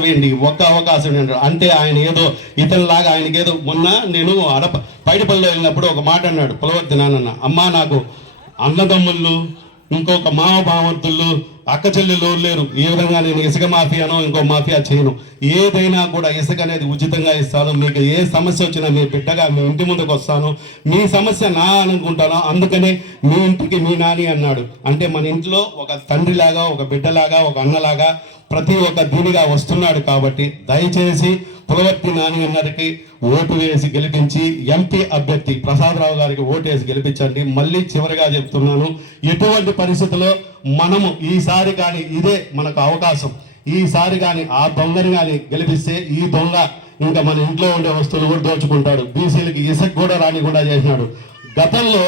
వేయండి, ఒక్క అవకాశం అంటే ఆయన ఏదో ఇతనిలాగా ఆయనకి ఏదో. మొన్న నేను పైడిపల్లిలో వెళ్ళినప్పుడు ఒక మాట అన్నాడు పులవర్తి నాన్న, అమ్మా నాకు అన్నదమ్ముళ్ళు ఇంకొక మామ బామర్తుళ్ళు అక్క చెల్లెలు లేరు, ఏ విధంగా నేను ఇసుక మాఫియానో ఇంకో మాఫియా చేయను, ఏదైనా కూడా ఇసుక అనేది ఉచితంగా ఇస్తాను, మీకు ఏ సమస్య వచ్చినా మీ బిడ్డగా మీ ఇంటి ముందుకు వస్తాను, మీ సమస్య నా అనుకుంటాను, అందుకనే మీ ఇంటికి మీ నాని అన్నాడు. అంటే మన ఇంట్లో ఒక తండ్రిలాగా, ఒక బిడ్డలాగా, ఒక అన్నలాగా ప్రతి ఒక్క దీనిగా వస్తున్నాడు. కాబట్టి దయచేసి పులవర్తి నాని అన్నరికి ఓటు వేసి గెలిపించి ఎంపీ అభ్యర్థి ప్రసాదరావు గారికి ఓటు వేసి గెలిపించండి. మళ్ళీ చివరిగా చెప్తున్నాను, ఎటువంటి పరిస్థితుల్లో మనము ఈసారి కానీ ఇదే మనకు అవకాశం, ఈసారి కానీ ఆ దొంగని కానీ గెలిపిస్తే ఈ దొంగ ఇంకా మన ఇంట్లో ఉండే వస్తువులు కూడా దోచుకుంటాడు, బీసీలకి ఇసుక కూడా రానికుండా చేసినాడు. గతంలో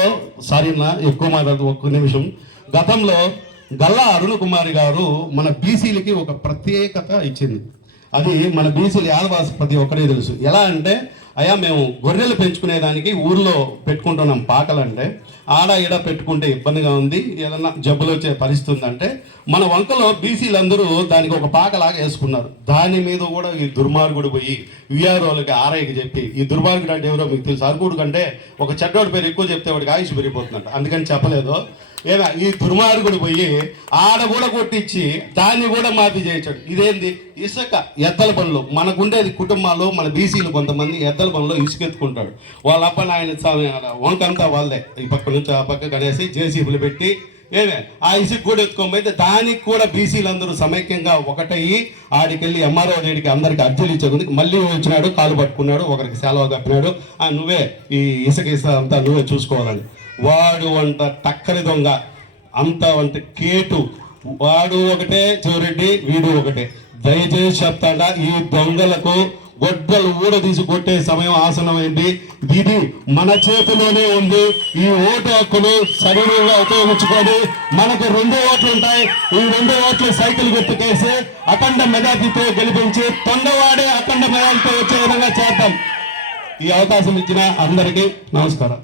ఎక్కువ మాట్లాడుతూ ఒక్క నిమిషం, గతంలో గల్లా అరుణ్ కుమారి గారు మన బీసీలకి ఒక ప్రత్యేకత ఇచ్చింది. అది మన బీసీలు యాదవాసి ప్రతి ఒక్కరికి తెలుసు. ఎలా అంటే, అయ్యా మేము గొర్రెలు పెంచుకునేదానికి ఊర్లో పెట్టుకుంటున్నాం పాకలు, అంటే ఆడ ఈడ పెట్టుకుంటే ఇబ్బందిగా ఉంది, ఏదన్నా జబ్బులు వచ్చే పరిస్థితి ఉందంటే మన వంకలో బీసీలందరూ దానికి ఒక పాకలాగా వేసుకున్నారు. దాని మీద కూడా ఈ దుర్మార్గుడు పోయి విఆర్ఓలకి ఆర్ఐకి చెప్పి, ఈ దుర్మార్గుడు అంటే ఎవరో మీకు తెలుసు, అరుగుడు కంటే ఒక చెడ్డోడి పేరు ఎక్కువ చెప్తే వాడికి ఆయుష్ పెరిగిపోతుందంట, అందుకని చెప్పలేదు. ఏమో ఈ దుర్మార్గుడు పోయి ఆడ కూడా కొట్టించి దాన్ని కూడా మాఫీ చేయించాడు. ఇదేంది? ఇసుక ఎద్దల పనులు మనకుండేది కుటుంబాల్లో, మన బీసీలు కొంతమంది ఎద్దల పనులు ఇసుకెత్తుకుంటాడు. వాళ్ళ అప్ప నాయన వంకంతా వాళ్ళదే, ఈ పక్క నుంచి ఆ పక్క కనేసి జేసీబీలు పెట్టి ఆ ఇసుక కూడా ఎత్తుకోకపోతే దానికి కూడా బీసీలందరూ సమైక్యంగా ఒకటయ్యి ఆడికెళ్ళి ఎంఆర్ఓ రెడ్డికి అందరికి అర్జీలు ఇచ్చేందుకు మళ్ళీ వచ్చినాడు, కాలు పట్టుకున్నాడు, ఒకరికి సెలవు కప్పినాడు, నువ్వే ఈ ఇసుక అంతా నువ్వే చూసుకోవాలని. వాడు వంట టక్కరి దొంగ, అంత వంట కేటు, వాడు ఒకటే చివరెడ్డి, వీడు ఒకటే. దయచేసి చెప్తాడా, ఈ దొంగలకు గొడ్డలు ఊడదీసి కొట్టే సమయం ఆసనమైంది. ఇది మన చేతిలోనే ఉంది. ఈ ఓటు హక్కును సరిగ్గా ఉపయోగించుకొని మనకు 2 ఓట్లు ఉంటాయి. ఈ 2 ఓట్లు సైకిల్ గుర్తుకేసి అఖండ మెజార్టీతో గెలిపించి తొందరవాడే అఖండ మెజార్టీతో వచ్చే విధంగా చేద్దాం. ఈ అవకాశం ఇచ్చిన అందరికీ నమస్కారం.